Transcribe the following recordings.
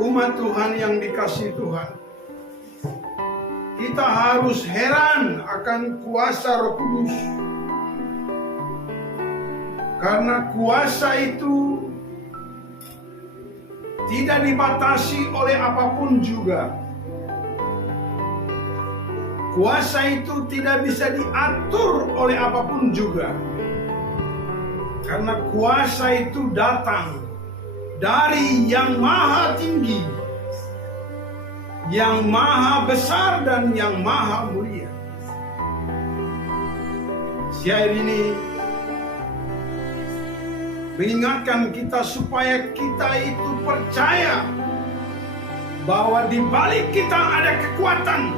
Umat Tuhan yang dikasihi Tuhan, kita harus heran akan kuasa Roh Kudus. Karena kuasa itu tidak dibatasi oleh apapun juga. Kuasa itu tidak bisa diatur oleh apapun juga. Karena kuasa itu datang dari Yang Maha Tinggi, Yang Maha Besar dan Yang Maha Mulia. Syair ini mengingatkan kita supaya kita itu percaya bahwa di balik kita ada kekuatan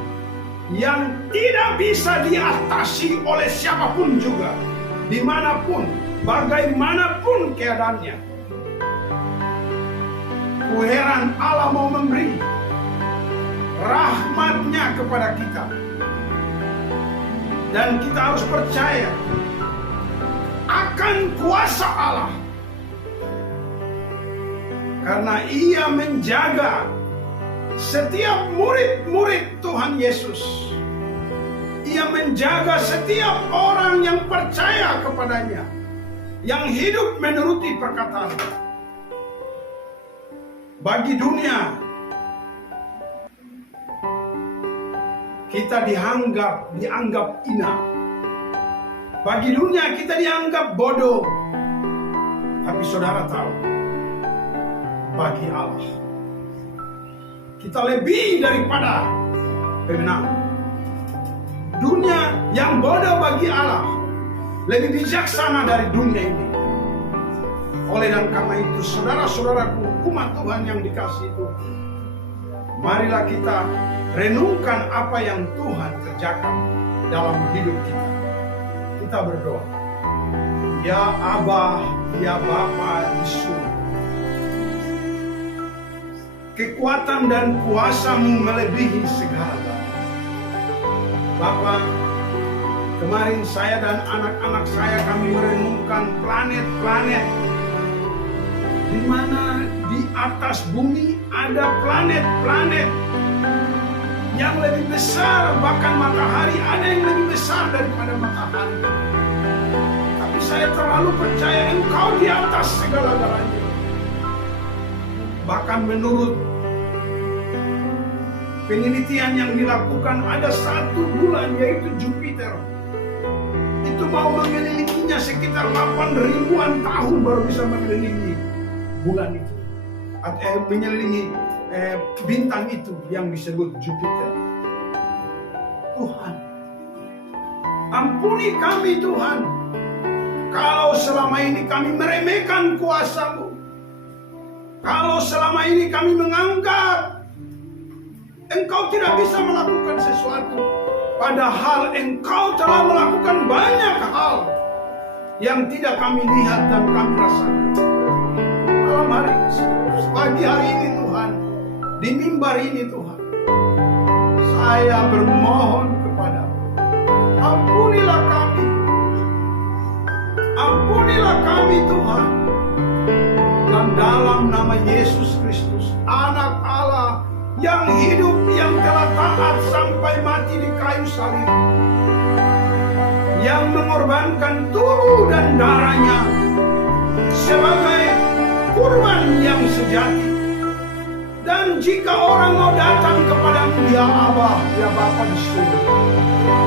yang tidak bisa diatasi oleh siapapun juga, dimanapun, bagaimanapun keadaannya. Kuheran Allah mau memberi rahmatnya kepada kita. Dan kita harus percaya akan kuasa Allah. Karena Ia menjaga setiap murid-murid Tuhan Yesus. Ia menjaga setiap orang yang percaya kepadanya, yang hidup menuruti perkataan. Bagi dunia, kita dianggap hina. Bagi dunia kita dianggap bodoh. Tapi saudara tahu, bagi Allah kita lebih daripada pemenang. Dunia yang bodoh bagi Allah lebih bijaksana dari dunia ini. Oleh dan karena itu, saudara-saudaraku, umat Tuhan yang dikasihi Tuhan, marilah kita renungkan apa yang Tuhan kerjakan dalam hidup kita. Kita berdoa. Ya Abah, ya Bapa di surga, kekuatan dan kuasa-Mu melebihi segala. Bapa, kemarin saya dan anak-anak saya kami merenungkan planet-planet, di mana di atas bumi ada planet-planet yang lebih besar, bahkan matahari ada yang lebih besar daripada matahari. Tapi saya terlalu percaya Engkau di atas segala-galanya. Bahkan menurut penelitian yang dilakukan, ada satu bulan yaitu Jupiter. Itu mau mengelilinginya sekitar 8.000-an tahun baru bisa mengelilingi bulan itu. Atau mengelilingi bintang itu yang disebut Jupiter. Tuhan, ampuni kami Tuhan, kalau selama ini kami meremehkan kuasa-Mu. Kalau selama ini kami menganggap Engkau tidak bisa melakukan sesuatu, padahal Engkau telah melakukan banyak hal yang tidak kami lihat dan kami rasakan. Malam hari, pagi hari ini Tuhan, di mimbar ini Tuhan, saya bermohon kepada-Mu, ampunilah kami. Ampunilah kami Tuhan. Dan dalam nama Yesus Kristus, Anak Allah yang hidup, yang telah taat sampai mati di kayu salib, yang mengorbankan tubuh dan darahnya sebagai kurban yang sejati. Dan jika orang mau datang kepadamu, ya Abah, ya Bapa di surga,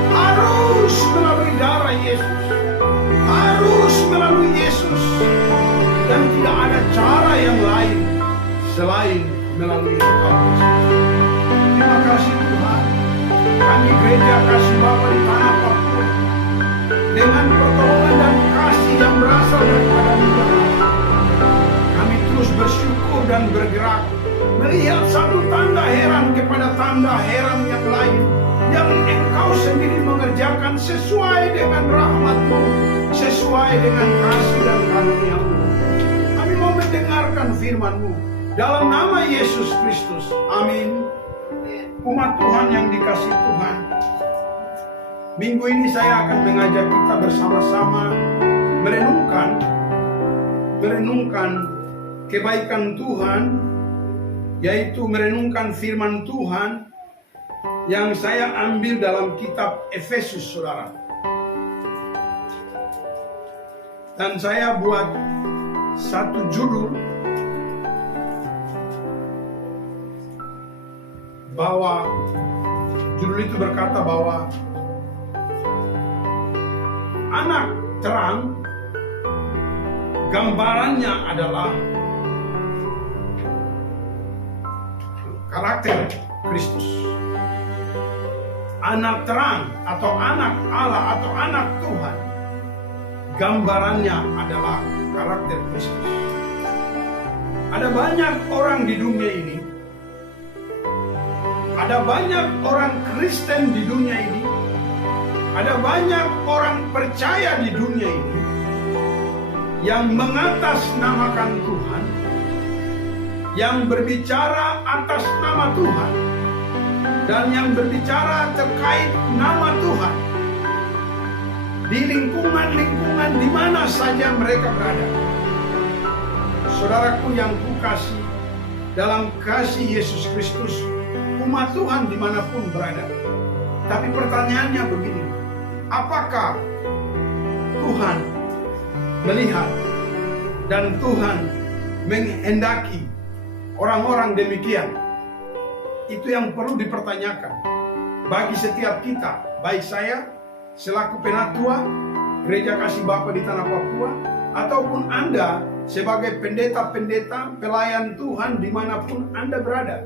harus melalui darah Yesus, harus melalui Yesus, dan tidak ada cara yang lain selain melalui Engkau. Terima kasih Tuhan. Kami gereja Kasih Bapa di tanah Papua, dengan pertolongan dan kasih yang berasal daripada Tuhan, kami terus bersyukur dan bergerak melihat satu tanda heran kepada tanda heran yang lain, yang Engkau sendiri mengerjakan sesuai dengan rahmat-Mu, sesuai dengan kasih dan karunia-Mu. Kami mau mendengarkan firman-Mu dalam nama Yesus Kristus. Amin. Umat Tuhan yang dikasihi Tuhan, minggu ini saya akan mengajak kita bersama-sama merenungkan kebaikan Tuhan yaitu merenungkan firman Tuhan yang saya ambil dalam kitab Efesus, saudara. Dan saya buat satu judul bahwa judul itu berkata bahwa anak terang gambarannya adalah karakter Kristus. Anak terang atau anak Allah atau anak Tuhan, gambarannya adalah karakter Kristus. Ada banyak orang di dunia ini, ada banyak orang Kristen di dunia ini, ada banyak orang percaya di dunia ini yang mengatasnamakan Tuhan, yang berbicara atas nama Tuhan, dan yang berbicara terkait nama Tuhan di lingkungan-lingkungan di mana saja mereka berada. Saudaraku yang kukasih dalam kasih Yesus Kristus, umat Tuhan dimanapun berada. Tapi pertanyaannya begini, apakah Tuhan melihat dan Tuhan menghendaki orang-orang demikian? Itu yang perlu dipertanyakan bagi setiap kita, baik saya selaku penatua Gereja Kasih Bapa di Tanah Papua, ataupun Anda sebagai pendeta-pendeta pelayan Tuhan dimanapun Anda berada.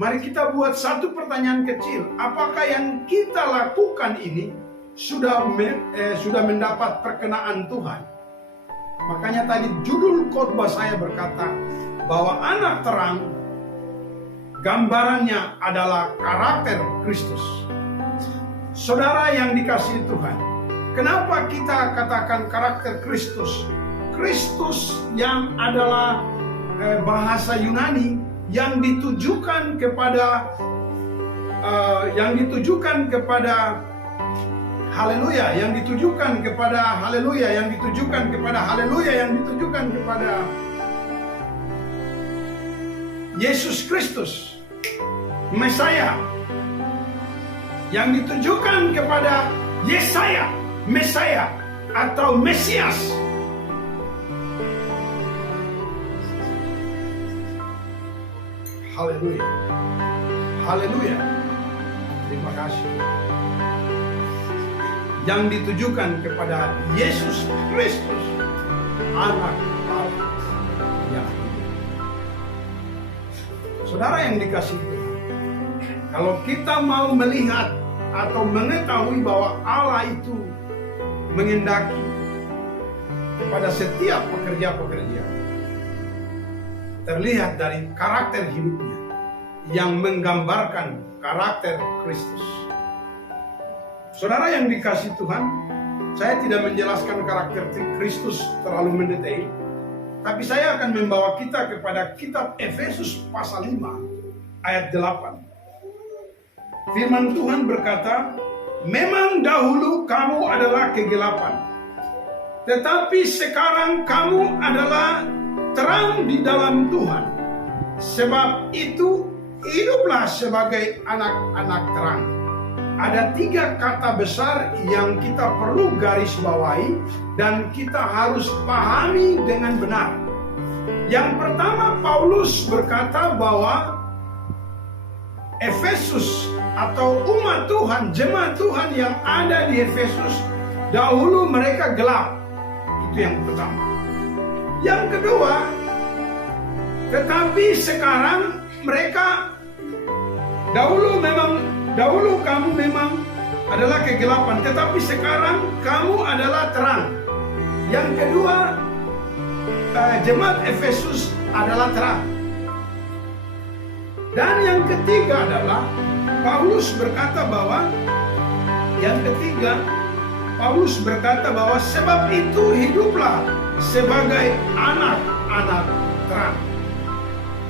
Mari kita buat satu pertanyaan kecil. Apakah yang kita lakukan ini sudah mendapat perkenaan Tuhan? Makanya tadi judul khotbah saya berkata bahwa anak terang gambarannya adalah karakter Kristus. Saudara yang dikasihi Tuhan, kenapa kita katakan karakter Kristus? Kristus yang adalah bahasa Yunani yang ditujukan kepada haleluya, yang ditujukan kepada haleluya, yang ditujukan kepada haleluya, yang ditujukan kepada Yesus Kristus, Mesaya, yang ditujukan kepada Yesaya, Mesaya atau Mesias. Haleluya, haleluya, terima kasih. Yang ditujukan kepada Yesus Kristus, anak Allah yang hidup. Saudara yang dikasihi Tuhan, kalau kita mau melihat atau mengetahui bahwa Allah itu menghendaki kepada setiap pekerja-pekerja, terlihat dari karakter hidupnya yang menggambarkan karakter Kristus. Saudara yang dikasihi Tuhan, saya tidak menjelaskan karakter Kristus terlalu mendetail, tapi saya akan membawa kita kepada kitab Efesus pasal 5 ayat 8. Firman Tuhan berkata, memang dahulu kamu adalah kegelapan, tetapi sekarang kamu adalah terang di dalam Tuhan. Sebab itu hiduplah sebagai anak-anak terang. Ada 3 kata besar yang kita perlu garis bawahi dan kita harus pahami dengan benar. Yang pertama, Paulus berkata bahwa Efesus atau umat Tuhan, jemaat Tuhan yang ada di Efesus, dahulu mereka gelap. Itu yang pertama. Yang kedua, tetapi sekarang mereka, dahulu kamu memang adalah kegelapan, tetapi sekarang kamu adalah terang. Yang kedua, jemaat Efesus adalah terang. Dan yang ketiga adalah Paulus berkata bahwa sebab itu hiduplah sebagai anak-anak terang.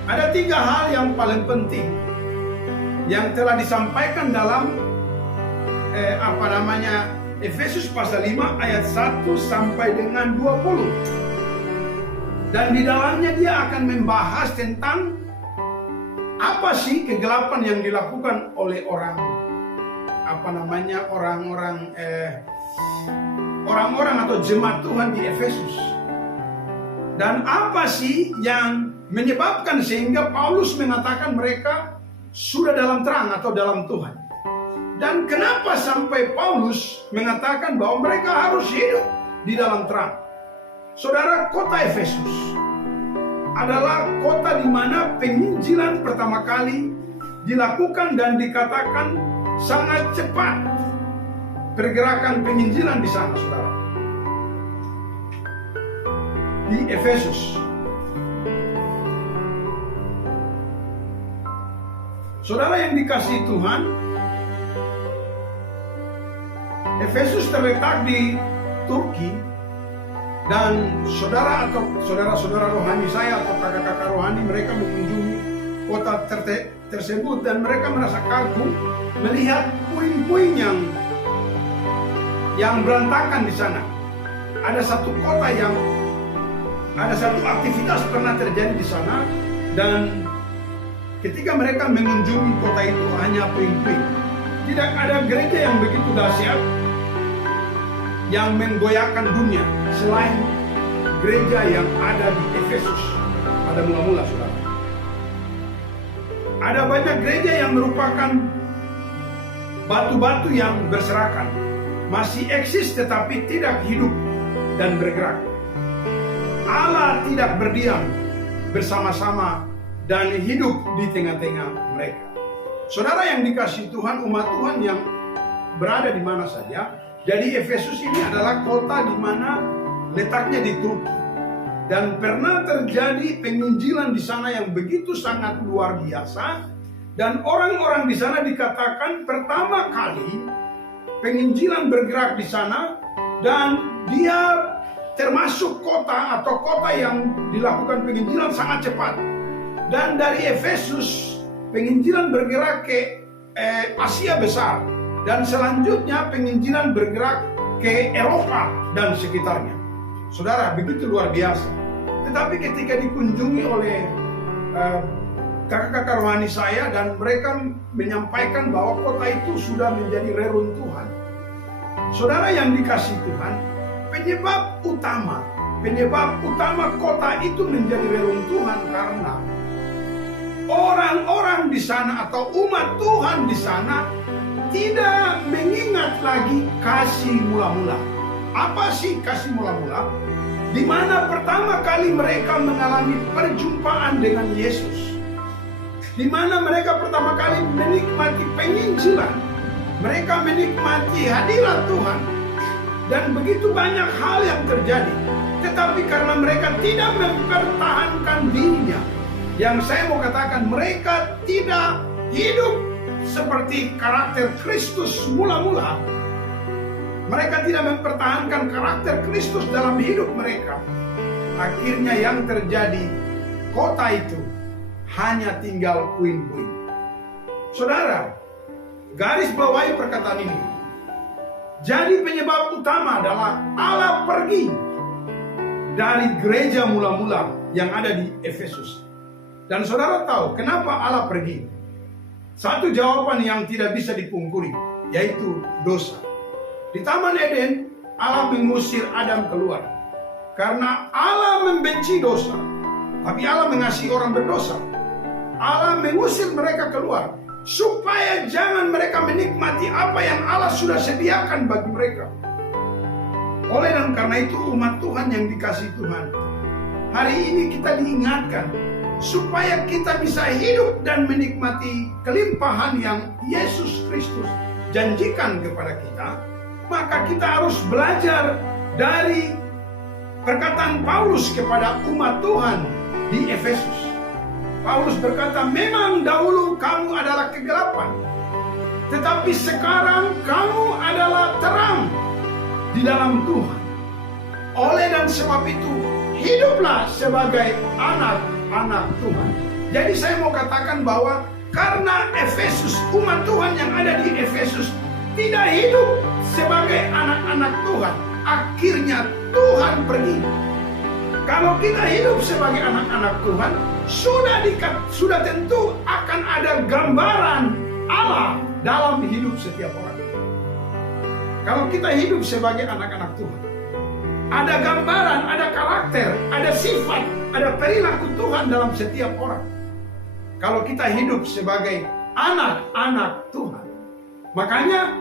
Ada 3 hal yang paling penting yang telah disampaikan dalam Efesus pasal 5 ayat 1 sampai dengan 20. Dan di dalamnya dia akan membahas tentang Apa sih kegelapan yang dilakukan oleh orang-orang atau jemaat Tuhan di Efesus? Dan apa sih yang menyebabkan sehingga Paulus mengatakan mereka sudah dalam terang atau dalam Tuhan? Dan kenapa sampai Paulus mengatakan bahwa mereka harus hidup di dalam terang? Saudara, kota Efesus adalah kota di mana penginjilan pertama kali dilakukan dan dikatakan sangat cepat pergerakan penginjilan di sana, saudara. Di Efesus. Saudara yang dikasihi Tuhan, Efesus terletak di Turki. Dan saudara atau saudara-saudara rohani saya atau kakak-kakak rohani, mereka mengunjungi kota tersebut dan mereka merasa kagum melihat puing-puing yang berantakan di sana. Ada satu aktivitas pernah terjadi di sana, dan ketika mereka mengunjungi kota itu hanya puing-puing. Tidak ada gereja yang begitu dahsyat yang menggoyahkan dunia selain gereja yang ada di Efesus pada mula-mula, saudara. Ada banyak gereja yang merupakan batu-batu yang berserakan, masih eksis tetapi tidak hidup dan bergerak. Allah tidak berdiam bersama-sama dan hidup di tengah-tengah mereka. Saudara yang dikasihi Tuhan, umat Tuhan yang berada di mana saja. Jadi Efesus ini adalah kota di mana letaknya di Turki. Dan pernah terjadi penginjilan di sana yang begitu sangat luar biasa. Dan orang-orang di sana dikatakan pertama kali penginjilan bergerak di sana. Dan dia termasuk kota atau kota yang dilakukan penginjilan sangat cepat. Dan dari Efesus penginjilan bergerak ke Asia Besar. Dan selanjutnya penginjilan bergerak ke Eropa dan sekitarnya. Saudara, begitu luar biasa. Tetapi ketika dikunjungi oleh kakak-kakak rohani saya, dan mereka menyampaikan bahwa kota itu sudah menjadi reruntuhan. Saudara yang dikasihi Tuhan, penyebab utama kota itu menjadi reruntuhan karena orang-orang di sana atau umat Tuhan di sana tidak mengingat lagi kasih mula-mula. Apa sih kasih mula-mula? Di mana pertama kali mereka mengalami perjumpaan dengan Yesus. Di mana mereka pertama kali menikmati penginjilan. Mereka menikmati hadirat Tuhan. Dan begitu banyak hal yang terjadi. Tetapi karena mereka tidak mempertahankan dirinya. Yang saya mau katakan, mereka tidak hidup seperti karakter Kristus mula-mula. Mereka tidak mempertahankan karakter Kristus dalam hidup mereka. Akhirnya yang terjadi, kota itu hanya tinggal puing-puing. Saudara, garis bawahi perkataan ini. Jadi penyebab utama adalah Allah pergi dari gereja mula-mula yang ada di Efesus. Dan saudara tahu kenapa Allah pergi? Satu jawaban yang tidak bisa dipungkiri, yaitu dosa. Di Taman Eden, Allah mengusir Adam keluar. Karena Allah membenci dosa, tapi Allah mengasihi orang berdosa. Allah mengusir mereka keluar, supaya jangan mereka menikmati apa yang Allah sudah sediakan bagi mereka. Oleh dan karena itu umat Tuhan yang dikasihi Tuhan, hari ini kita diingatkan supaya kita bisa hidup dan menikmati kelimpahan yang Yesus Kristus janjikan kepada kita. Maka kita harus belajar dari perkataan Paulus kepada umat Tuhan di Efesus. Paulus berkata, memang dahulu kamu adalah kegelapan, tetapi sekarang kamu adalah terang di dalam Tuhan. Oleh dan sebab itu, hiduplah sebagai anak-anak Tuhan. Jadi saya mau katakan bahwa karena Efesus, umat Tuhan yang ada di Efesus tidak hidup sebagai anak-anak Tuhan, akhirnya Tuhan pergi. Kalau kita hidup sebagai anak-anak Tuhan, sudah tentu akan ada gambaran Allah dalam hidup setiap orang. Kalau kita hidup sebagai anak-anak Tuhan, ada gambaran, ada karakter, ada sifat, ada perilaku Tuhan dalam setiap orang. Kalau kita hidup sebagai anak-anak Tuhan, makanya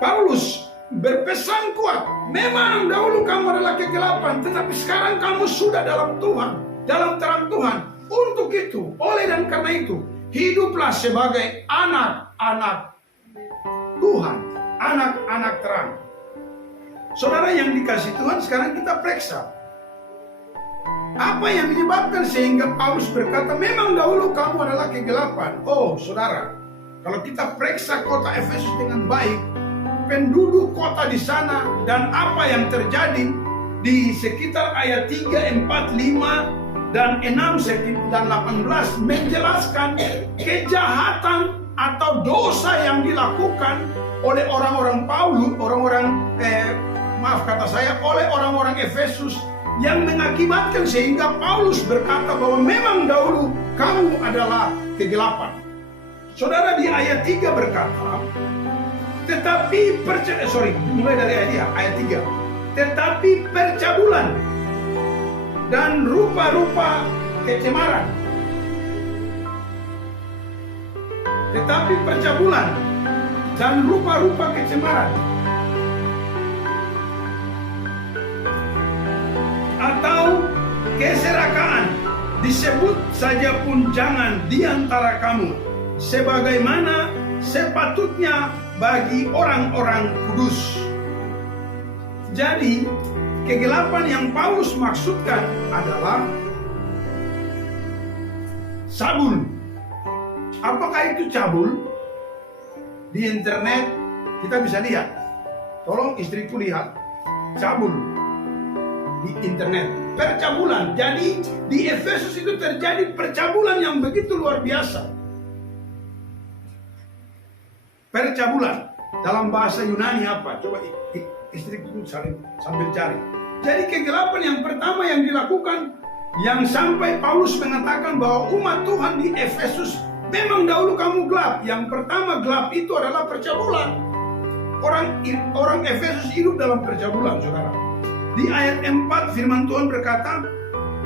Paulus berpesan kuat, memang dahulu kamu adalah kegelapan, tetapi sekarang kamu sudah dalam Tuhan, dalam terang Tuhan. Untuk itu, oleh dan karena itu, hiduplah sebagai anak-anak Tuhan, anak-anak terang. Saudara yang dikasih Tuhan, sekarang kita periksa. Apa yang menyebabkan sehingga Paulus berkata, memang dahulu kamu adalah kegelapan. Oh saudara, kalau kita periksa kota Efesus dengan baik, penduduk kota di sana dan apa yang terjadi di sekitar ayat 3, 4, 5 dan 6 dan 18 menjelaskan kejahatan atau dosa yang dilakukan oleh orang-orang Paulus, oleh orang-orang Efesus, yang mengakibatkan sehingga Paulus berkata bahwa memang dahulu kamu adalah kegelapan. Saudara, di ayat 3 berkata, mulai dari ayat 3. Tetapi percabulan dan rupa-rupa kecemaran. Tetapi percabulan dan rupa-rupa kecemaran atau keserakaan disebut saja pun jangan di antara kamu, sebagaimana sepatutnya bagi orang-orang kudus. Jadi kegelapan yang Paulus maksudkan adalah cabul. Apakah itu cabul? Di internet kita bisa lihat. Tolong istriku lihat cabul di internet. Percabulan. Jadi di Efesus itu terjadi percabulan yang begitu luar biasa. Percabulan dalam bahasa Yunani apa? Coba istriku sambil cari. Jadi kegelapan yang pertama yang dilakukan, yang sampai Paulus mengatakan bahwa umat Tuhan di Efesus memang dahulu kamu gelap. Yang pertama gelap itu adalah percabulan. Orang Efesus hidup dalam percabulan, saudara. Di ayat 4 firman Tuhan berkata,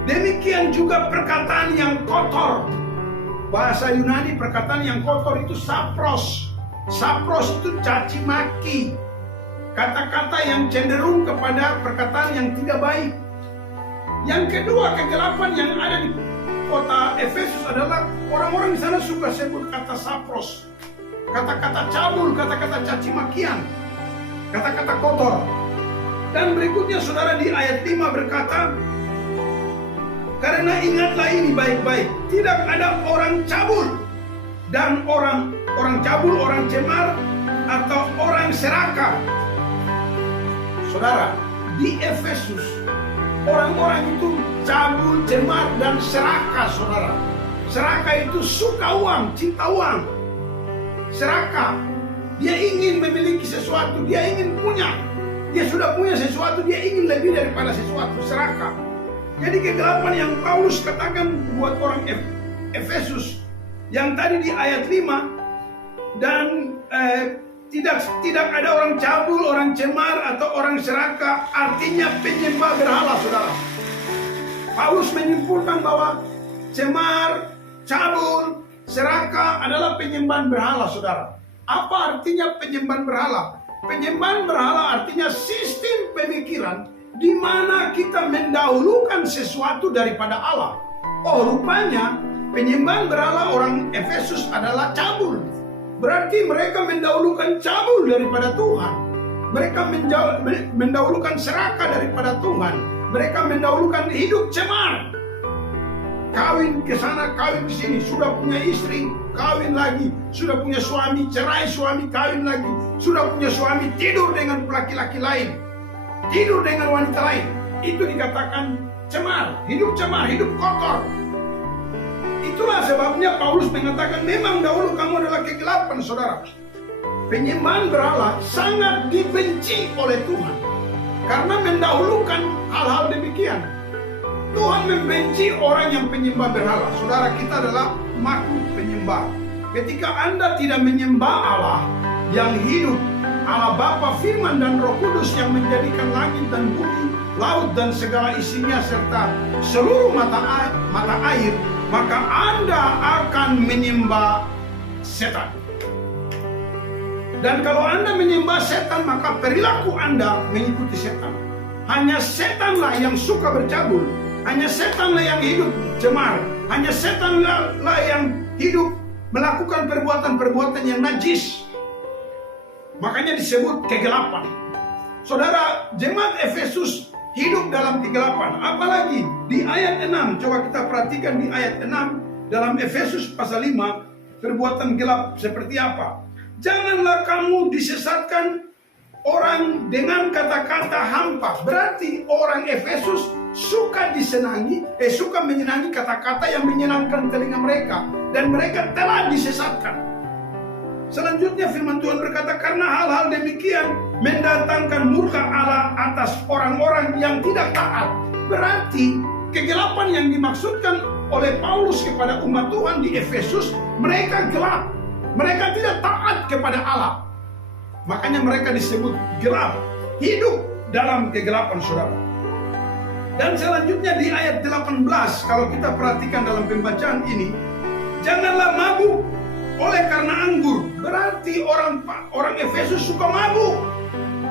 demikian juga perkataan yang kotor. Bahasa Yunani perkataan yang kotor itu sapros. Sapros itu caci maki. Kata-kata yang cenderung kepada perkataan yang tidak baik. Yang kedua, kegelapan yang ada di kota Efesus adalah orang-orang di sana suka sebut kata sapros, kata-kata cabul, kata-kata caci makian, kata-kata kotor. Dan berikutnya saudara di ayat 5 berkata, karena ingatlah ini baik-baik, tidak ada orang cabul dan orang cabul, orang cemar atau orang serakah. Saudara, di Efesus orang-orang itu cabul, cemar, dan serakah, saudara. Serakah itu suka uang, cinta uang. Serakah, dia ingin memiliki sesuatu, dia ingin punya. Dia sudah punya sesuatu, dia ingin lebih daripada sesuatu. Serakah. Jadi kegelapan yang Paulus katakan buat orang Efesus yang tadi di ayat 5, dan tidak ada orang cabul, orang cemar, atau orang serakah, artinya penyembah berhala, saudara. Paulus menyimpulkan bahwa cemar, cabul, serakah adalah penyembahan berhala, saudara. Apa artinya penyembahan berhala? Penyembahan berhala artinya sistem pemikiran di mana kita mendahulukan sesuatu daripada Allah. Oh, rupanya penyembahan berhala orang Efesus adalah cabul. Berarti mereka mendahulukan cabul daripada Tuhan. Mereka mendahulukan serakah daripada Tuhan. Mereka mendahulukan hidup cemar. Kawin ke sana, kawin ke sini. Sudah punya istri, kawin lagi. Sudah punya suami, cerai suami, kawin lagi. Sudah punya suami, tidur dengan laki-laki lain. Tidur dengan wanita lain. Itu dikatakan cemar, hidup kotor. Itulah sebabnya Paulus mengatakan memang dahulu kamu adalah kegelapan, saudara. Penyembahan berhala sangat dibenci oleh Tuhan karena mendahulukan hal-hal demikian. Tuhan membenci orang yang penyembah berhala. Saudara, kita adalah makhluk penyembah. Ketika Anda tidak menyembah Allah yang hidup, Allah Bapa, Firman, dan Roh Kudus yang menjadikan langit dan bumi, laut dan segala isinya, serta seluruh mata air, maka Anda akan menyembah setan. Dan kalau Anda menyembah setan, maka perilaku Anda mengikuti setan. Hanya setanlah yang suka bercabul. Hanya setanlah yang hidup cemar. Hanya setanlah yang hidup melakukan perbuatan-perbuatan yang najis. Makanya disebut kegelapan. Saudara, jemaat Efesus hidup dalam kegelapan. Apalagi di ayat 6. Coba kita perhatikan di ayat 6 dalam Efesus pasal 5. Perbuatan gelap seperti apa? Janganlah kamu disesatkan orang dengan kata-kata hampa. Berarti orang Efesus suka menyenangi kata-kata yang menyenangkan telinga mereka, dan mereka telah disesatkan. Selanjutnya firman Tuhan berkata, karena hal-hal demikian mendatangkan murka Allah atas orang-orang yang tidak taat. Berarti kegelapan yang dimaksudkan oleh Paulus kepada umat Tuhan di Efesus, mereka gelap. Mereka tidak taat kepada Allah. Makanya mereka disebut gelap, hidup dalam kegelapan, saudara. Dan selanjutnya di ayat 18, kalau kita perhatikan dalam pembacaan ini, janganlah mabuk oleh karena anggur. Berarti orang Efesus suka mabuk.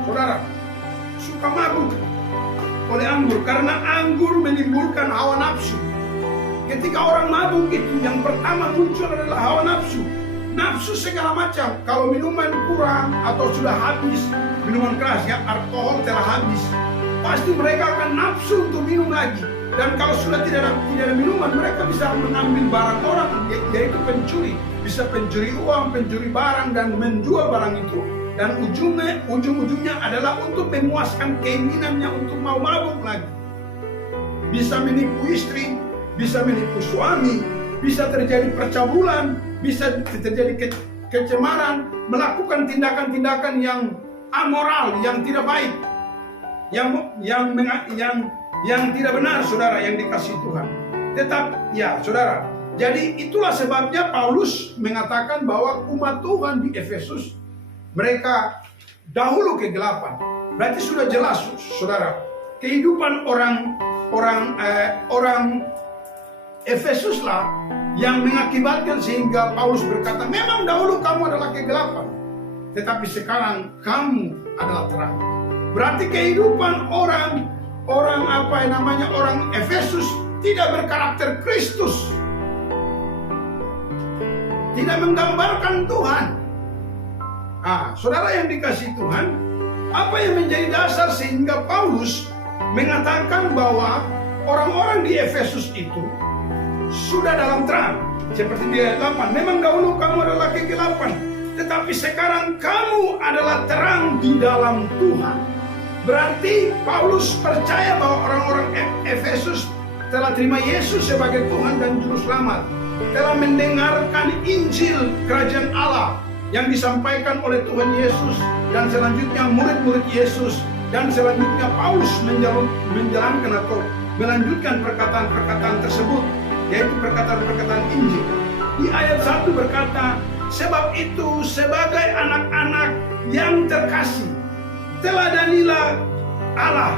Saudara, suka mabuk oleh anggur, karena anggur menimbulkan hawa nafsu. Ketika orang mabuk itu, yang pertama muncul adalah hawa nafsu. Nafsu segala macam. Kalau minuman kurang atau sudah habis, minuman keras, ya, alkohol telah habis, pasti mereka akan nafsu untuk minum lagi. Dan kalau sudah tidak ada minuman, mereka bisa mengambil barang orang, yaitu pencuri. Bisa pencuri uang, pencuri barang, dan menjual barang itu. Dan ujung-ujungnya adalah untuk memuaskan keinginannya untuk mau mabuk lagi. Bisa menipu istri, bisa menipu suami, bisa terjadi percabulan, bisa terjadi kecemaran, melakukan tindakan-tindakan yang amoral, yang tidak baik, yang tidak benar, saudara, yang dikasih Tuhan. Tetap, ya, saudara. Jadi itulah sebabnya Paulus mengatakan bahwa umat Tuhan di Efesus, mereka dahulu kegelapan. Berarti sudah jelas, saudara, kehidupan orang Efesus lah yang mengakibatkan sehingga Paulus berkata, memang dahulu kamu adalah kegelapan, tetapi sekarang kamu adalah terang. Berarti kehidupan orang Efesus tidak berkarakter Kristus, tidak menggambarkan Tuhan. Saudara yang dikasih Tuhan, apa yang menjadi dasar sehingga Paulus mengatakan bahwa orang-orang di Efesus itu sudah dalam terang? Seperti di ayat 8, memang dahulu kamu adalah kegelapan, tetapi sekarang kamu adalah terang di dalam Tuhan. Berarti Paulus percaya bahwa orang-orang Efesus telah terima Yesus sebagai Tuhan dan Juru Selamat, telah mendengarkan Injil Kerajaan Allah yang disampaikan oleh Tuhan Yesus, dan selanjutnya murid-murid Yesus, dan selanjutnya Paulus menjalankan atau melanjutkan perkataan-perkataan tersebut, yaitu perkataan-perkataan Injil. Di ayat 1 berkata, sebab itu sebagai anak-anak yang terkasih, teladanilah Allah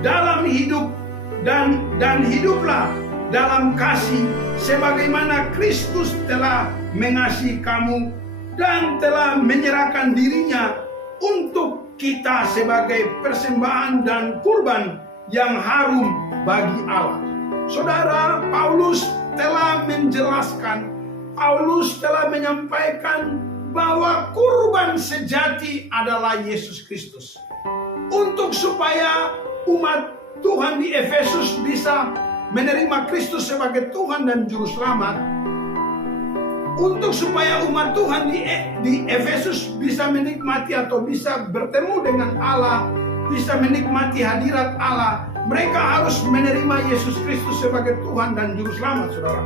dalam hidup dan hiduplah dalam kasih, sebagaimana Kristus telah mengasihi kamu dan telah menyerahkan dirinya untuk kita sebagai persembahan dan kurban yang harum bagi Allah. Saudara, Paulus telah menjelaskan, Paulus telah menyampaikan bahwa kurban sejati adalah Yesus Kristus. Untuk supaya umat Tuhan di Efesus bisa menerima Kristus sebagai Tuhan dan Juru Selamat, untuk supaya umat Tuhan di Efesus bisa menikmati atau bisa bertemu dengan Allah, bisa menikmati hadirat Allah, mereka harus menerima Yesus Kristus sebagai Tuhan dan Juru Selamat, saudara.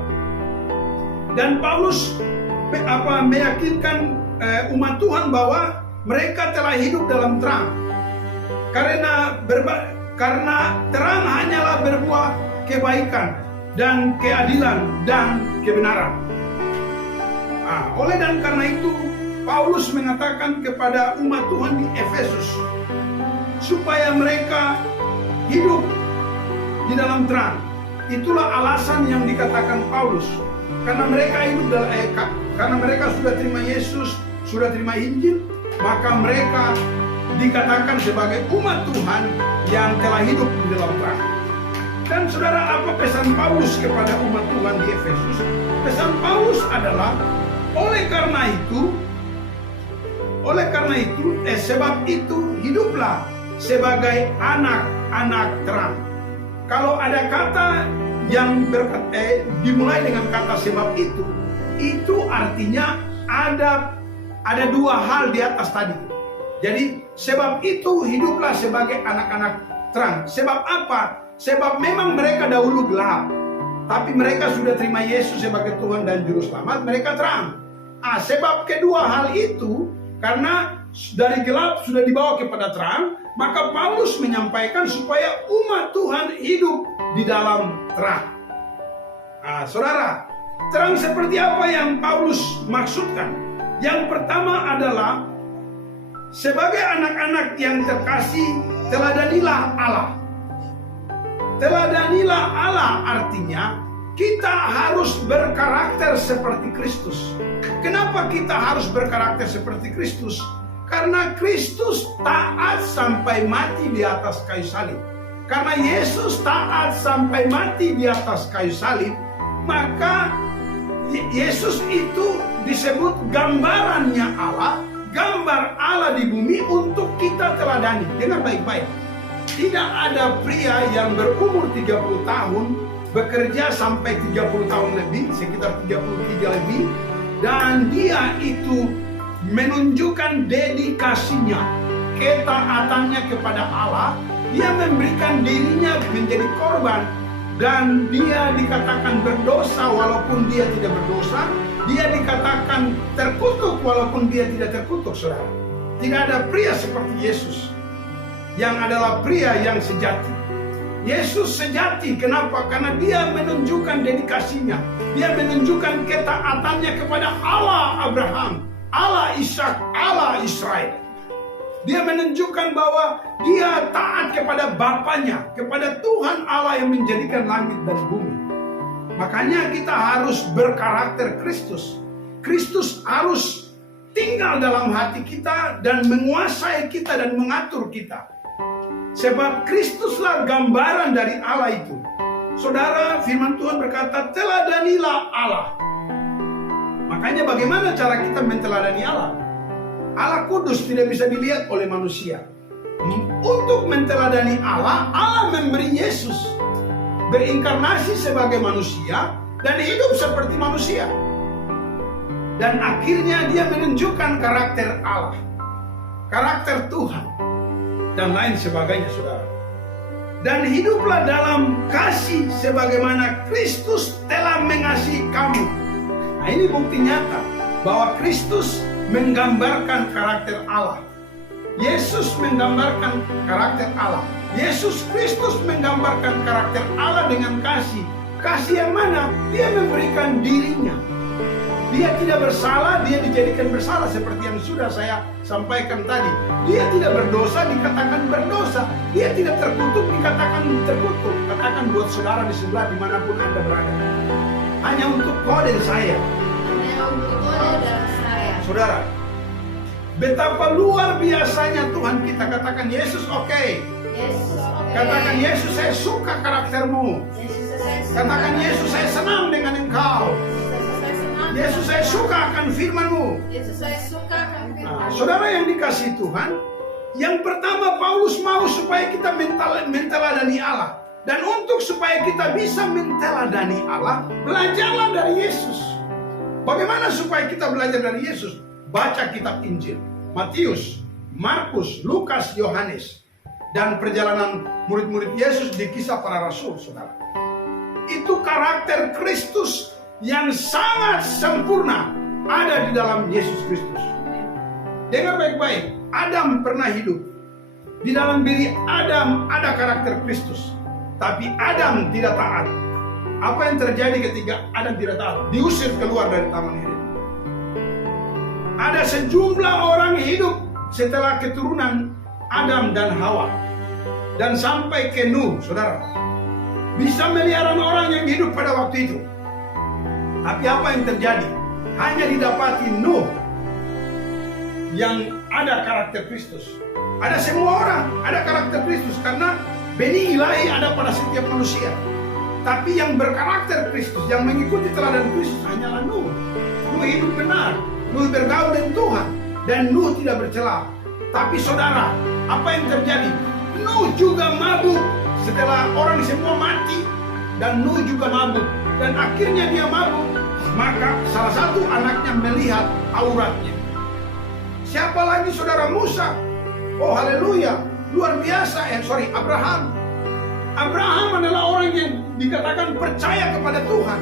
Dan Paulus meyakinkan umat Tuhan bahwa mereka telah hidup dalam terang, karena terang hanyalah berbuah kebaikan dan keadilan dan kebenaran. Oleh dan karena itu Paulus mengatakan kepada umat Tuhan di Efesus supaya mereka hidup di dalam terang. Itulah alasan yang dikatakan Paulus, karena mereka hidup dalam karena mereka sudah terima Yesus, sudah terima Injil, maka mereka dikatakan sebagai umat Tuhan yang telah hidup di dalam terang. Dan saudara, apa pesan Paulus kepada umat Tuhan di Efesus? Pesan Paulus adalah oleh karena itu, sebab itu hiduplah sebagai anak-anak terang. Kalau ada kata yang dimulai dengan kata sebab itu artinya ada dua hal di atas tadi. Jadi sebab itu hiduplah sebagai anak-anak terang. Sebab apa? Sebab memang mereka dahulu gelap, tapi mereka sudah terima Yesus sebagai Tuhan dan Juru Selamat, mereka terang. Sebab kedua hal itu, karena dari gelap sudah dibawa kepada terang, maka Paulus menyampaikan supaya umat Tuhan hidup di dalam terang. Saudara, terang seperti apa yang Paulus maksudkan? Yang pertama adalah sebagai anak-anak yang terkasih, teladanilah Allah. Teladanilah Allah artinya kita harus berkarakter seperti Kristus. Kenapa kita harus berkarakter seperti Kristus? Karena Kristus taat sampai mati di atas kayu salib. Karena Yesus taat sampai mati di atas kayu salib, maka Yesus itu disebut gambarannya Allah, gambar Allah di bumi untuk kita teladani. Dengar baik-baik. Tidak ada pria yang berumur 30 tahun bekerja sampai 30 tahun lebih, sekitar 33 lebih, dan dia itu menunjukkan dedikasinya, ketaatannya kepada Allah. Dia memberikan dirinya menjadi korban, dan dia dikatakan berdosa walaupun dia tidak berdosa. Dia dikatakan terkutuk walaupun dia tidak terkutuk, saudara. Tidak ada pria seperti Yesus yang adalah pria yang sejati. Yesus sejati, kenapa? Karena dia menunjukkan dedikasinya. Dia menunjukkan ketaatannya kepada Allah Abraham, Allah Ishak, Allah Israel. Dia menunjukkan bahwa dia taat kepada Bapaknya, kepada Tuhan Allah yang menjadikan langit dan bumi. Makanya kita harus berkarakter Kristus. Kristus harus tinggal dalam hati kita dan menguasai kita dan mengatur kita. Sebab Kristuslah gambaran dari Allah itu. Saudara, firman Tuhan berkata, teladanilah Allah. Makanya bagaimana cara kita menteladani Allah? Allah kudus, tidak bisa dilihat oleh manusia. Untuk menteladani Allah, Allah memberi Yesus berinkarnasi sebagai manusia dan hidup seperti manusia. Dan akhirnya dia menunjukkan karakter Allah, karakter Tuhan, dan lain sebagainya, saudara. Dan hiduplah dalam kasih sebagaimana Kristus telah mengasihi kamu. Nah, ini bukti nyata bahwa Kristus menggambarkan karakter Allah. Yesus menggambarkan karakter Allah. Yesus Kristus menggambarkan karakter Allah dengan kasih. Kasih yang mana? Dia memberikan dirinya. Dia tidak bersalah, dia dijadikan bersalah seperti yang sudah saya sampaikan tadi. Dia tidak berdosa, dikatakan berdosa. Dia tidak terkutuk, dikatakan terkutuk. Katakan buat saudara di sebelah dimanapun Anda berada. Hanya untuk kau dan saya. Saudara, betapa luar biasanya Tuhan kita. Katakan Yesus oke. Katakan Yesus, saya suka karaktermu. Katakan Yesus, saya senang dengan engkau. Yesus, saya suka akan firman-Mu. Saudara yang dikasihi Tuhan, yang pertama Paulus mau supaya kita menteladani Allah. Dan untuk supaya kita bisa menteladani Allah, belajarlah dari Yesus. Bagaimana supaya kita belajar dari Yesus? Baca kitab Injil, Matius, Markus, Lukas, Yohanes, dan perjalanan murid-murid Yesus di Kisah Para Rasul, saudara. Itu karakter Kristus yang sangat sempurna ada di dalam Yesus Kristus. Dengar baik-baik, Adam pernah hidup. Di dalam diri Adam ada karakter Kristus. tapi Adam tidak taat. Apa yang terjadi ketika Adam tidak taat? Diusir keluar dari Taman Eden. Ada sejumlah orang hidup setelah keturunan Adam dan Hawa, dan sampai ke Nuh, saudara. Bisa miliaran orang yang hidup pada waktu itu. Tapi apa yang terjadi? Hanya didapati Nuh yang ada karakter Kristus. Ada semua orang ada karakter Kristus karena benih ilahi ada pada setiap manusia. Tapi yang berkarakter Kristus, yang mengikuti teladan Kristus hanyalah Nuh. Nuh hidup benar, Nuh bergaul dengan Tuhan, dan Nuh tidak bercela. Tapi saudara, apa yang terjadi? Nuh juga mabuk setelah orang semua mati, dan Nuh juga mabuk, dan akhirnya dia mabuk. Maka salah satu anaknya melihat auratnya. Siapa lagi, saudara? Musa. Oh haleluya, luar biasa. Abraham. Abraham adalah orang yang dikatakan percaya kepada Tuhan.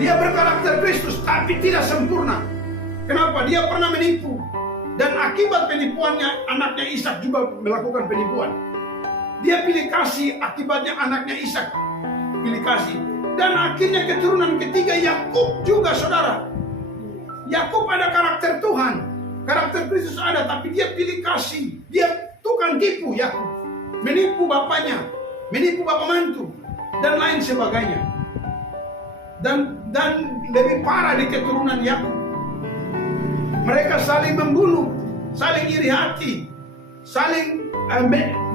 Dia berkarakter Kristus tapi tidak sempurna. Kenapa? Dia pernah menipu, dan akibat penipuannya anaknya Ishak juga melakukan penipuan. Dia pilih kasih, akibatnya anaknya Ishak pilih kasih. Dan akhirnya keturunan ketiga Yakub juga, saudara. Yakub ada karakter Tuhan, karakter Kristus ada, tapi dia pilih kasih. Dia tukang tipu, Yakub. Menipu bapaknya, menipu bapak mantu, dan lain sebagainya. Dan lebih parah di keturunan Yakub. Mereka saling membunuh, saling iri hati,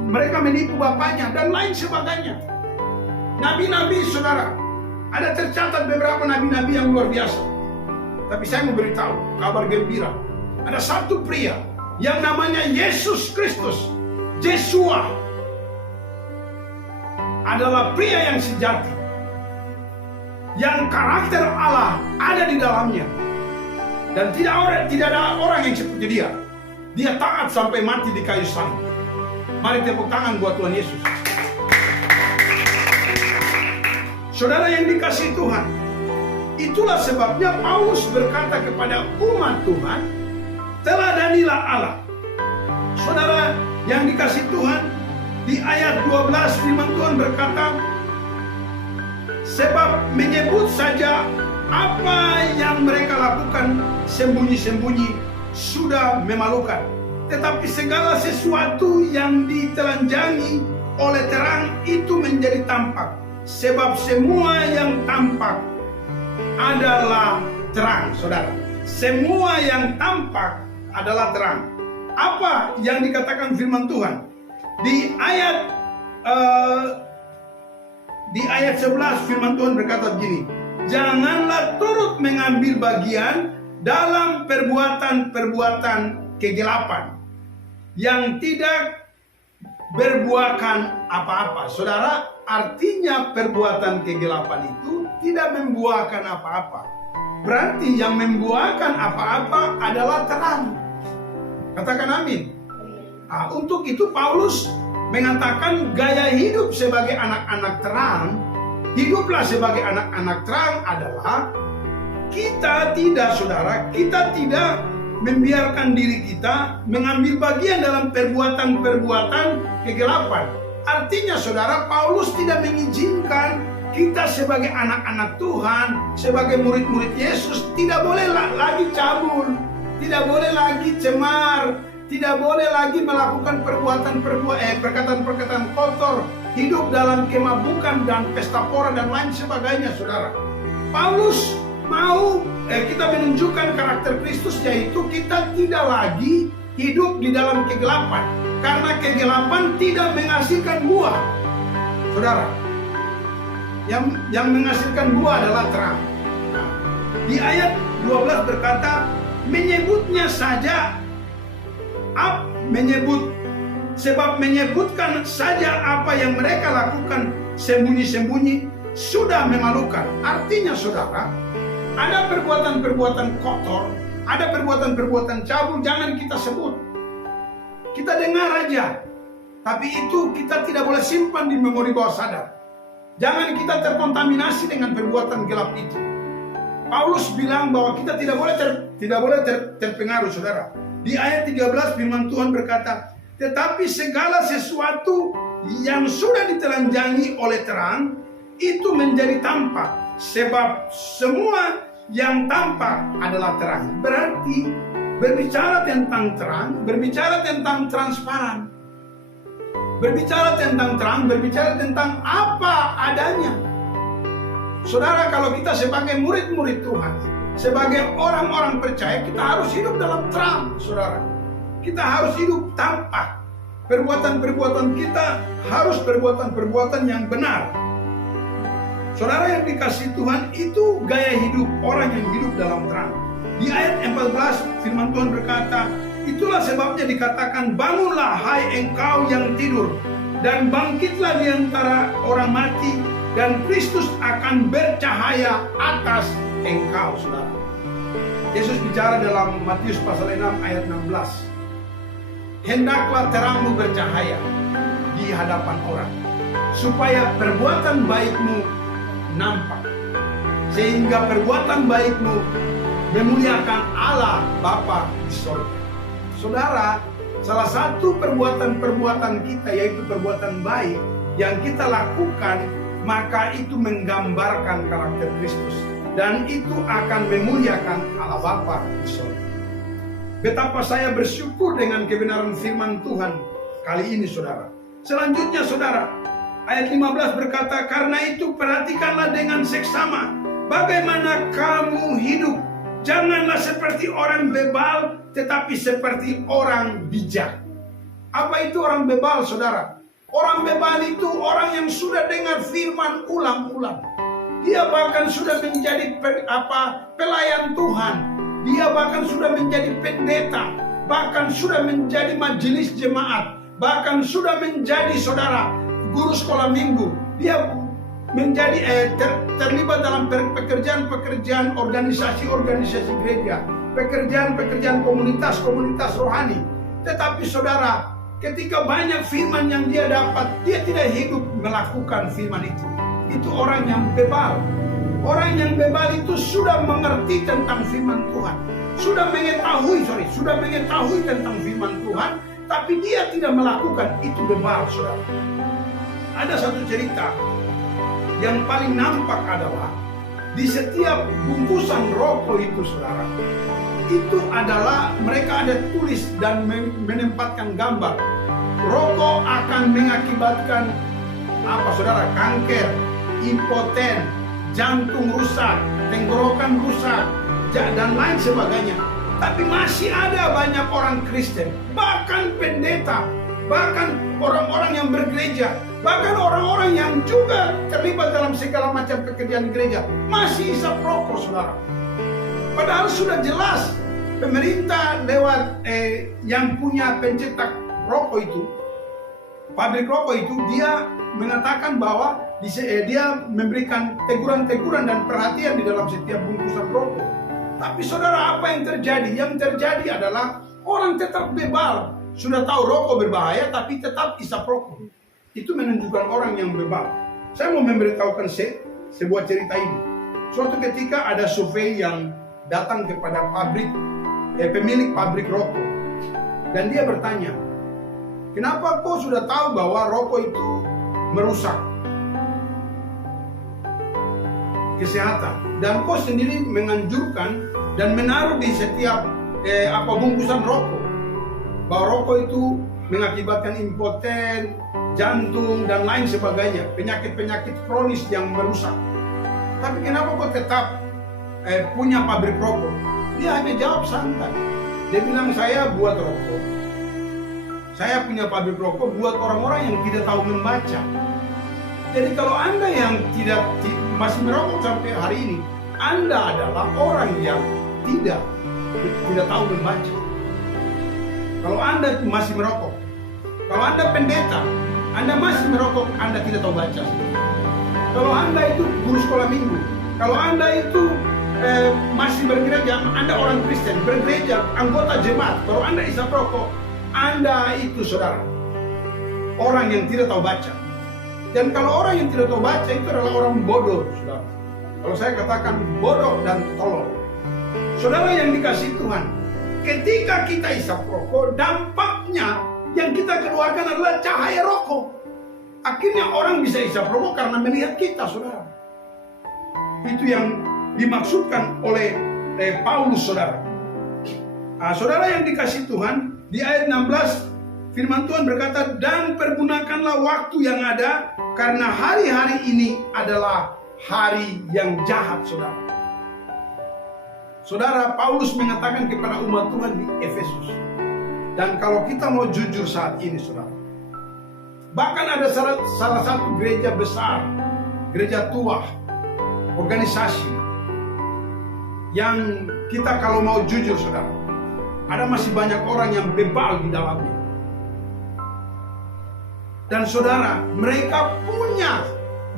mereka menipu bapaknya, dan lain sebagainya. Nabi-nabi, saudara, ada tercatat beberapa nabi-nabi yang luar biasa. Tapi saya mau beritahu kabar gembira. Ada satu pria yang namanya Yesus Kristus, Yesua, adalah pria yang sejati, yang karakter Allah ada di dalamnya, dan tidak ada orang yang seperti dia. Dia taat sampai mati di kayu salib. Mari tepuk tangan buat Tuhan Yesus. Saudara yang dikasihi Tuhan, itulah sebabnya Paulus berkata kepada umat Tuhan, teladanilah Allah. Saudara yang dikasihi Tuhan, di ayat 12 firman Tuhan berkata, sebab menyebut saja apa yang mereka lakukan sembunyi-sembunyi sudah memalukan. Tetapi segala sesuatu yang ditelanjangi oleh terang itu menjadi tampak. Sebab semua yang tampak adalah terang, saudara. Semua yang tampak adalah terang. Apa yang dikatakan firman Tuhan? Di ayat 11 firman Tuhan berkata begini, janganlah turut mengambil bagian dalam perbuatan-perbuatan kegelapan yang tidak berbuahkan apa-apa. Saudara, artinya perbuatan kegelapan itu tidak membuahkan apa-apa. Berarti yang membuahkan apa-apa adalah terang. Katakan amin. Nah, untuk itu Paulus mengatakan gaya hidup sebagai anak-anak terang, hiduplah sebagai anak-anak terang adalah kita tidak membiarkan diri kita mengambil bagian dalam perbuatan-perbuatan kegelapan. Artinya saudara, Paulus tidak mengizinkan kita sebagai anak-anak Tuhan, sebagai murid-murid Yesus, tidak boleh lagi cabul, tidak boleh lagi cemar, tidak boleh lagi melakukan perkataan-perkataan kotor, hidup dalam kemabukan dan pesta pora dan lain sebagainya, saudara. Paulus mau kita menunjukkan karakter Kristus, yaitu kita tidak lagi hidup di dalam kegelapan, karena kegelapan tidak menghasilkan buah, saudara. Yang menghasilkan buah adalah terang. Di ayat 12 berkata, menyebutnya saja, sebab menyebutkan saja apa yang mereka lakukan sembunyi-sembunyi sudah memalukan. Artinya saudara, ada perbuatan-perbuatan kotor, ada perbuatan-perbuatan cabul, jangan kita sebut. Kita dengar aja, tapi itu kita tidak boleh simpan di memori bawah sadar. Jangan kita terkontaminasi dengan perbuatan gelap itu. Paulus bilang bahwa kita tidak boleh terpengaruh, saudara. Di ayat 13 firman Tuhan berkata, Tetapi segala sesuatu yang sudah ditelanjangi oleh terang, itu menjadi tampak. Sebab semua yang tampak adalah terang. Berarti berbicara tentang terang, berbicara tentang transparan. Berbicara tentang terang, berbicara tentang apa adanya. Saudara, kalau kita sebagai murid-murid Tuhan, sebagai orang-orang percaya, kita harus hidup dalam terang, saudara. Kita harus hidup tampak. Perbuatan-perbuatan kita harus perbuatan-perbuatan yang benar. Saudara yang dikasihi Tuhan, itu gaya hidup orang yang hidup dalam terang. Di ayat 14 firman Tuhan berkata, itulah sebabnya dikatakan, bangunlah hai engkau yang tidur, dan bangkitlah di antara orang mati, dan Kristus akan bercahaya atas engkau, saudara. Yesus bicara dalam Matius pasal 6 ayat 16. Hendaklah terangmu bercahaya di hadapan orang, supaya perbuatan baikmu nampak, sehingga perbuatan baikmu memuliakan Allah Bapa di sorga. Saudara, salah satu perbuatan-perbuatan kita, yaitu perbuatan baik yang kita lakukan, maka itu menggambarkan karakter Kristus, dan itu akan memuliakan Allah Bapa di sorga. Betapa saya bersyukur dengan kebenaran firman Tuhan kali ini, saudara. Selanjutnya, saudara, ayat 15 berkata, karena itu perhatikanlah dengan seksama bagaimana kamu hidup. Janganlah seperti orang bebal, tetapi seperti orang bijak. Apa itu orang bebal, saudara? Orang bebal itu orang yang sudah dengar firman ulang-ulang. Dia bahkan sudah menjadi pelayan Tuhan. Dia bahkan sudah menjadi pendeta, bahkan sudah menjadi majelis jemaat, bahkan sudah menjadi, saudara, guru sekolah minggu. Dia menjadi terlibat dalam pekerjaan-pekerjaan organisasi-organisasi gereja, pekerjaan-pekerjaan komunitas-komunitas rohani. Tetapi, saudara, ketika banyak firman yang dia dapat, dia tidak hidup melakukan firman itu. Itu orang yang bebal. Orang yang bebal itu sudah mengerti tentang firman Tuhan, sudah mengetahui tentang firman Tuhan, tapi dia tidak melakukan. Itu bebal, saudara. Ada satu cerita yang paling nampak adalah di setiap bungkusan rokok itu, saudara, itu adalah mereka ada tulis dan menempatkan gambar. Rokok akan mengakibatkan apa, saudara? Kanker, impoten, jantung rusak, tenggorokan rusak, dan lain sebagainya. Tapi masih ada banyak orang Kristen, bahkan pendeta, bahkan orang-orang yang bergereja, bahkan orang-orang yang juga terlibat dalam segala macam pekerjaan gereja, masih isap rokok, saudara. Padahal sudah jelas pemerintah lewat yang punya pencetak rokok itu, pabrik rokok itu, dia mengatakan bahwa dia memberikan teguran-teguran dan perhatian di dalam setiap bungkusan rokok. Tapi, saudara, apa yang terjadi? Yang terjadi adalah orang tetap bebal. Sudah tahu rokok berbahaya, tapi tetap isap rokok. Itu menunjukkan orang yang bebal. Saya mau memberitahukan sebuah cerita ini. Suatu ketika ada survei yang datang kepada pemilik pabrik rokok. Dan dia bertanya, kenapa kau sudah tahu bahwa rokok itu merusak kesehatan, dan kau sendiri menganjurkan dan menaruh di setiap bungkusan rokok bahwa rokok itu mengakibatkan impoten, jantung, dan lain sebagainya, penyakit-penyakit kronis yang merusak. Tapi kenapa kau tetap punya pabrik rokok? Dia hanya jawab santai. Dia bilang, saya buat rokok, saya punya pabrik rokok buat orang-orang yang tidak tahu membaca. Jadi kalau Anda yang masih merokok sampai hari ini, Anda adalah orang yang tidak tahu membaca. Kalau Anda masih merokok, kalau Anda pendeta, Anda masih merokok, Anda tidak tahu baca. Kalau Anda itu guru sekolah minggu, kalau Anda itu masih bergereja, Anda orang Kristen, bergereja, anggota jemaat, baru Anda isap rokok, Anda itu, saudara, orang yang tidak tahu baca. Dan kalau orang yang tidak tahu baca itu adalah orang bodoh, saudara. Kalau saya katakan bodoh dan tolol. Saudara yang dikasihi Tuhan, ketika kita isap rokok, dampaknya Yang kita keluarkan adalah cahaya rokok. Akhirnya orang bisa isap rokok karena melihat kita, saudara. Itu yang dimaksudkan oleh Paulus, saudara. Saudara yang dikasih Tuhan, di ayat 16 firman Tuhan berkata, dan pergunakanlah waktu yang ada, karena hari-hari ini adalah hari yang jahat, saudara. Saudara, Paulus mengatakan kepada umat Tuhan di Efesus. Dan kalau kita mau jujur saat ini, saudara, bahkan ada salah satu gereja besar, gereja tua, organisasi, yang kita kalau mau jujur, saudara, ada masih banyak orang yang bebal di dalamnya. Dan saudara, mereka punya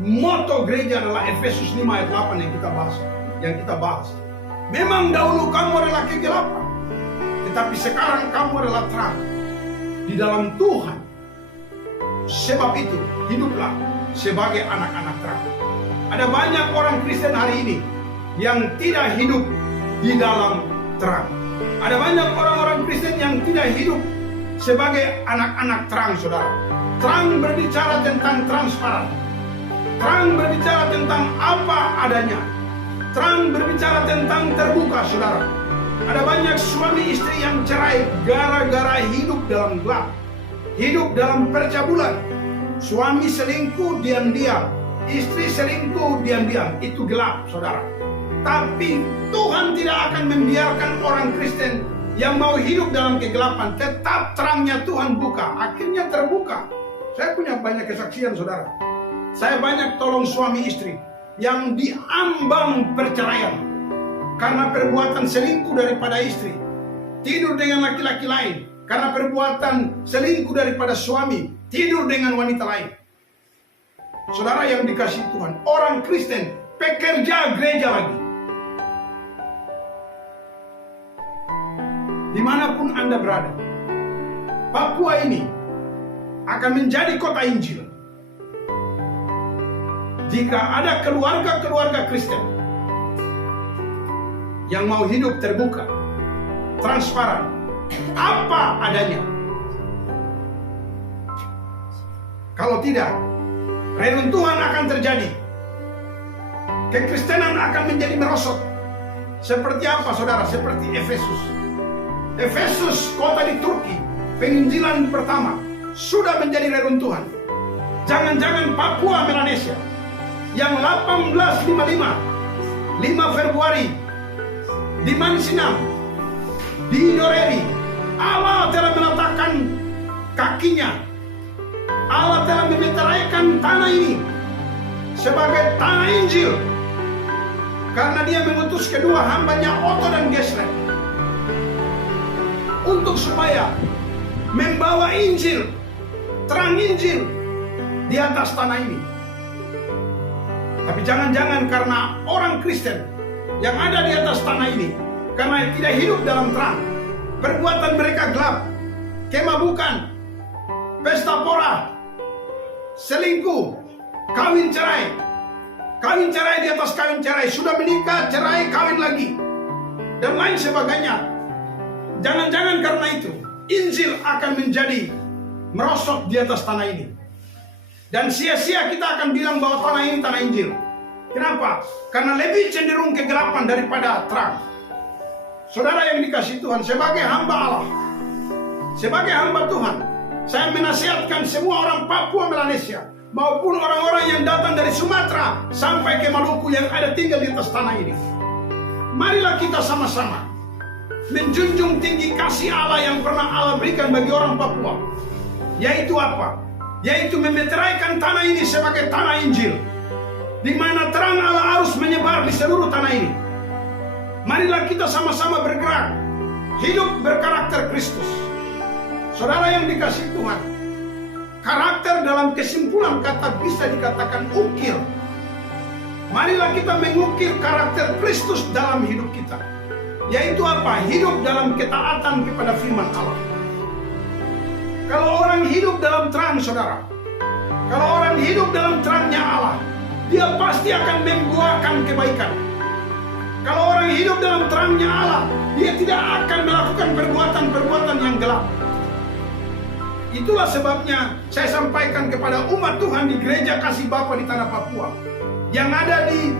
moto gereja adalah Efesus 5 ayat 8 yang kita bahas. Memang dahulu kamu adalah kegelapan, tetapi sekarang kamu adalah terang di dalam Tuhan. Sebab itu, hiduplah sebagai anak-anak terang. Ada banyak orang Kristen hari ini yang tidak hidup di dalam terang. Ada banyak orang-orang Kristen yang tidak hidup sebagai anak-anak terang, saudara. Terang berbicara tentang transparan. Terang berbicara tentang apa adanya. Terang berbicara tentang terbuka, saudara. Ada banyak suami istri yang cerai gara-gara hidup dalam gelap, hidup dalam percabulan. Suami selingkuh diam-diam, istri selingkuh diam-diam. Itu gelap, saudara. Tapi Tuhan tidak akan membiarkan orang Kristen yang mau hidup dalam kegelapan. Tetap terangnya Tuhan buka, akhirnya terbuka. Saya punya banyak kesaksian, saudara. Saya banyak tolong suami istri yang diambang perceraian karena perbuatan selingkuh daripada istri, tidur dengan laki-laki lain karena perbuatan selingkuh daripada suami, tidur dengan wanita lain. Saudara yang dikasih Tuhan, orang Kristen, pekerja gereja lagi. Dimanapun Anda berada, Papua ini akan menjadi kota Injil jika ada keluarga-keluarga Kristen yang mau hidup terbuka, transparan, apa adanya. Kalau tidak, reruntuhan akan terjadi. Kekristenan akan menjadi merosot. Seperti apa, saudara? Seperti Efesus. Efesus, kota di Turki, penginjilan pertama, sudah menjadi reruntuhan. Jangan-jangan Papua Melanesia yang 1855, 5 Februari, di Mansinam, di Doreri, Allah telah meletakkan kakinya. Allah telah memeteraikan tanah ini sebagai tanah Injil, karena dia mengutus kedua hambanya Otto dan Gesler untuk supaya membawa Injil, terang Injil di atas tanah ini. Tapi jangan-jangan karena orang Kristen yang ada di atas tanah ini, karena tidak hidup dalam terang, perbuatan mereka gelap, kemabukan, pesta pora, selingkuh, kawin cerai di atas kawin cerai, sudah menikah, cerai, kawin lagi, dan lain sebagainya. Jangan-jangan karena itu Injil akan menjadi merosot di atas tanah ini, dan sia-sia kita akan bilang bahwa tanah ini tanah Injil. Kenapa? Karena lebih cenderung kegelapan daripada terang. Saudara yang dikasih Tuhan, sebagai hamba Allah, sebagai hamba Tuhan, saya menasihatkan semua orang Papua Melanesia maupun orang-orang yang datang dari Sumatera sampai ke Maluku yang ada tinggal di atas tanah ini. Marilah kita sama-sama menjunjung tinggi kasih Allah yang pernah Allah berikan bagi orang Papua. Yaitu apa? Yaitu memeteraikan tanah ini sebagai tanah Injil, di mana terang Allah harus menyebar di seluruh tanah ini. Marilah kita sama-sama bergerak, hidup berkarakter Kristus. Saudara yang dikasih Tuhan, karakter dalam kesimpulan kata bisa dikatakan ukir. Marilah kita mengukir karakter Kristus dalam hidup kita. Yaitu apa? Hidup dalam ketaatan kepada firman Allah. Kalau orang hidup dalam terang, saudara, kalau orang hidup dalam terangnya Allah, dia pasti akan membuahkan kebaikan. Kalau orang hidup dalam terangnya Allah, dia tidak akan melakukan perbuatan-perbuatan yang gelap. Itulah sebabnya saya sampaikan kepada umat Tuhan di Gereja Kasih Bapa di Tanah Papua, yang ada di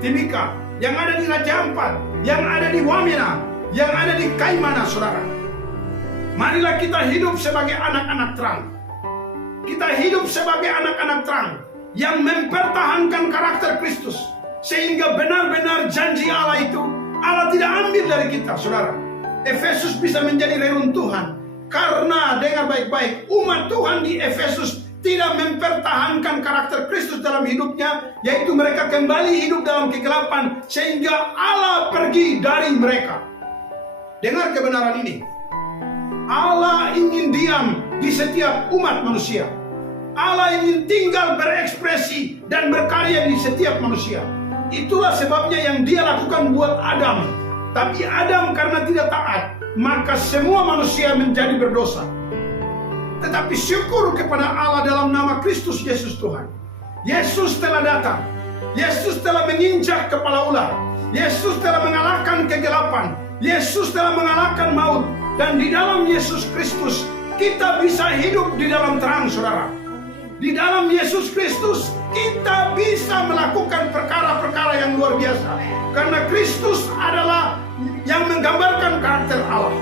Timika, yang ada di Raja Ampat, yang ada di Wamena, yang ada di Kaimana, saudara. Marilah kita hidup sebagai anak-anak terang. Kita hidup sebagai anak-anak terang yang mempertahankan karakter Kristus, sehingga benar-benar janji Allah itu Allah tidak ambil dari kita, saudara. Efesus bisa menjadi reruntuhan karena, dengar baik-baik, umat Tuhan di Efesus tidak mempertahankan karakter Kristus dalam hidupnya, yaitu mereka kembali hidup dalam kegelapan sehingga Allah pergi dari mereka. Dengar kebenaran ini. Allah ingin diam di setiap umat manusia. Allah ingin tinggal berekspresi dan berkarya di setiap manusia. Itulah sebabnya yang Dia lakukan buat Adam. Tapi Adam karena tidak taat, maka semua manusia menjadi berdosa. Tetapi syukur kepada Allah dalam nama Kristus Yesus Tuhan. Yesus telah datang. Yesus telah menginjak kepala ular. Yesus telah mengalahkan kegelapan. Yesus telah mengalahkan maut. Dan di dalam Yesus Kristus kita bisa hidup di dalam terang, saudara. Di dalam Yesus Kristus kita bisa melakukan perkara-perkara yang luar biasa. Karena Kristus adalah yang menggambarkan karakter Allah.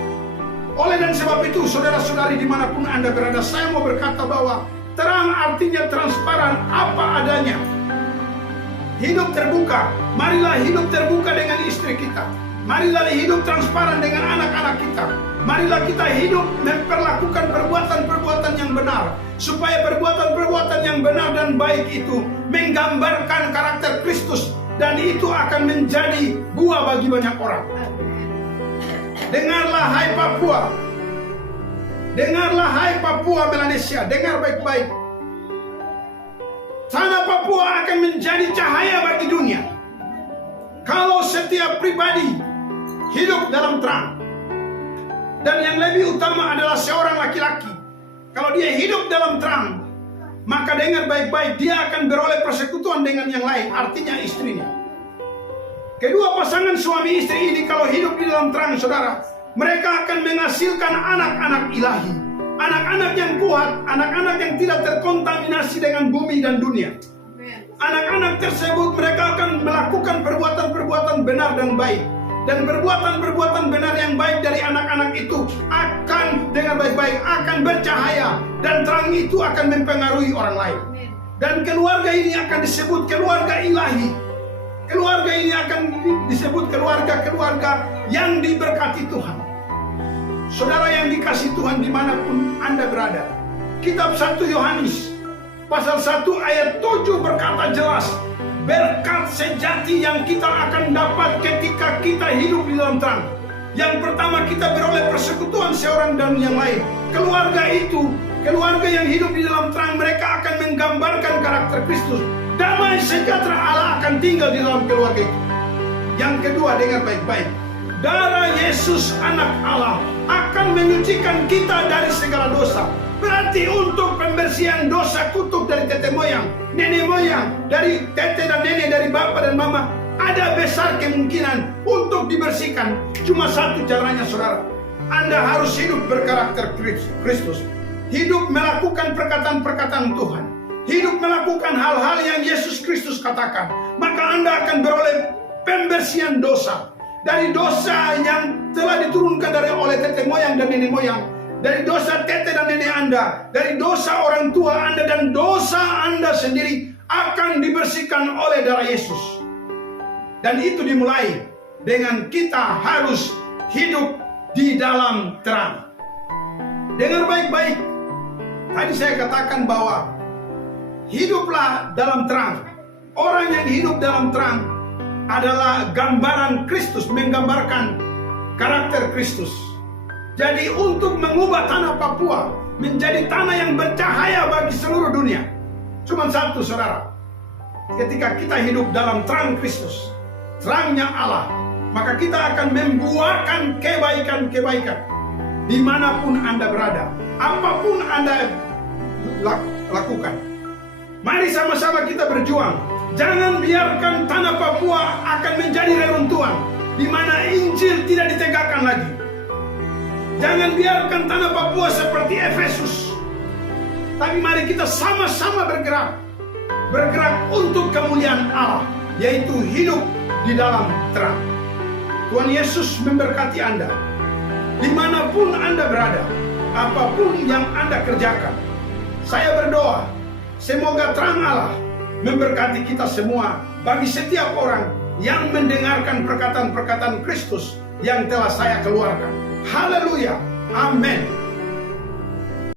Oleh dan sebab itu, saudara-saudari dimanapun Anda berada, saya mau berkata bahwa terang artinya transparan apa adanya. Hidup terbuka. Marilah hidup terbuka dengan istri kita. Marilah hidup transparan dengan anak-anak kita. Marilah kita hidup memperlakukan perbuatan-perbuatan yang benar, supaya perbuatan-perbuatan yang benar dan baik itu menggambarkan karakter Kristus, dan itu akan menjadi buah bagi banyak orang. Dengarlah hai Papua. Dengarlah hai Papua Melanesia. Dengar baik-baik. Tanah Papua akan menjadi cahaya bagi dunia kalau setiap pribadi hidup dalam terang. Dan yang lebih utama adalah seorang laki-laki, kalau dia hidup dalam terang, maka dengar baik-baik, dia akan beroleh persekutuan dengan yang lain, artinya istrinya. Kedua pasangan suami istri ini kalau hidup di dalam terang, saudara, mereka akan menghasilkan anak-anak ilahi, anak-anak yang kuat, anak-anak yang tidak terkontaminasi dengan bumi dan dunia. Anak-anak tersebut mereka akan melakukan perbuatan-perbuatan benar dan baik. Dan perbuatan-perbuatan benar yang baik dari anak-anak itu akan, dengan baik-baik, akan bercahaya. Dan terang itu akan mempengaruhi orang lain. Dan keluarga ini akan disebut keluarga ilahi. Keluarga ini akan disebut keluarga-keluarga yang diberkati Tuhan. Saudara yang dikasih Tuhan dimanapun Anda berada. Kitab 1 Yohanes pasal 1 ayat 7 berkata jelas, berkat sejati yang kita akan dapat ketika kita hidup di dalam terang. Yang pertama, kita beroleh persekutuan seorang dan yang lain. Keluarga itu, keluarga yang hidup di dalam terang, mereka akan menggambarkan karakter Kristus. Damai sejahtera Allah akan tinggal di dalam keluarga itu. Yang kedua, dengar baik-baik. Darah Yesus anak Allah akan menyucikan kita dari segala dosa. Berarti untuk pembersihan dosa kutuk dari tete moyang, nenek moyang, dari tete dan nenek, dari bapak dan mama, ada besar kemungkinan untuk dibersihkan. Cuma satu caranya, saudara. Anda harus hidup berkarakter Kristus. Hidup melakukan perkataan-perkataan Tuhan. Hidup melakukan hal-hal yang Yesus Kristus katakan. Maka Anda akan beroleh pembersihan dosa. Dari dosa yang telah diturunkan oleh tete moyang dan nenek moyang. Dari dosa tete dan nenek Anda, dari dosa orang tua Anda, dan dosa Anda sendiri akan dibersihkan oleh darah Yesus. Dan itu dimulai dengan kita harus hidup di dalam terang. Dengar baik-baik. Tadi saya katakan bahwa hiduplah dalam terang. Orang yang hidup dalam terang adalah gambaran Kristus, menggambarkan karakter Kristus. Jadi untuk mengubah tanah Papua menjadi tanah yang bercahaya bagi seluruh dunia, cuma satu, saudara. Ketika kita hidup dalam terang Kristus, terangnya Allah, maka kita akan membuahkan kebaikan-kebaikan dimanapun Anda berada, apapun Anda lakukan. Mari sama-sama kita berjuang. Jangan biarkan tanah Papua akan menjadi reruntuhan, di mana Injil tidak ditegakkan lagi. Jangan biarkan tanah Papua seperti Efesus, Tapi mari kita sama-sama bergerak. Bergerak untuk kemuliaan Allah, yaitu hidup di dalam terang. Tuhan Yesus memberkati Anda. Dimanapun Anda berada, apapun yang Anda kerjakan, saya berdoa, semoga terang Allah memberkati kita semua bagi setiap orang yang mendengarkan perkataan-perkataan Kristus yang telah saya keluarkan. Haleluya. Amin.